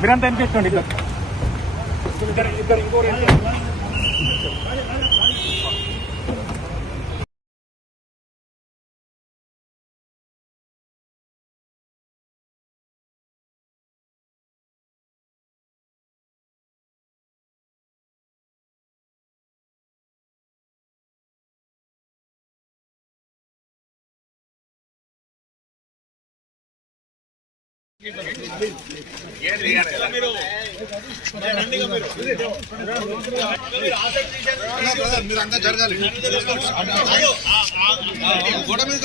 మీరంతా ఎంపెట్టుకోండి ఇద్దరు. ఇద్దరు ఇద్దరు ఇంకో రెండు మీరంతా జరగాలి గోడ మీద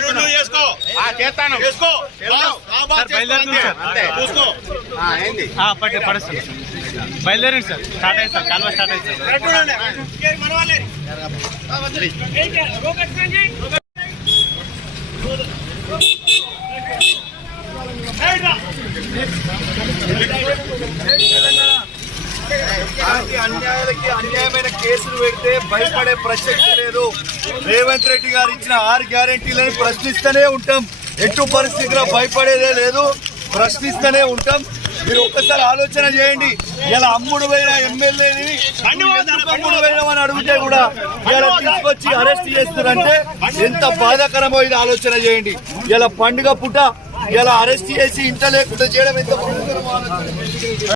డ్యూటీ ఆ, చేస్తాను. అంతే. ఆ, ఏంది? పట్టి పడుతుంది బయలుదేరండి సార్. స్టార్ట్ అయింది సార్. కాలువ స్టార్ట్ అయింది సార్. అన్యాయాలకి అన్యాయమైన కేసులు పెడితే భయపడే ప్రసక్తి లేదు. రేవంత్ రెడ్డి గారు ఇచ్చిన ఆరు గ్యారెంటీలను ప్రశ్నిస్తూనే ఉంటాం. ఎటు పరిస్థితిలో భయపడేదే లేదు. ప్రశ్నిస్తూనే ఉంటాం. మీరు ఒక్కసారి ఆలోచన చేయండి. ఇలా అమ్ముడు పోయిన ఎమ్మెల్యేని అమ్ముడు పోయినామని అడిగితే కూడా ఇలా తీసుకొచ్చి అరెస్ట్ చేస్తారంటే ఎంత బాధాకరమో ఇది ఆలోచన చేయండి. ఇలా పండుగ పుట్ట ఇలా అరెస్ట్ చేసి ఇంట లేకుండా చేయడం ఎంత బాధాకరమో ఆలోచన చేయండి.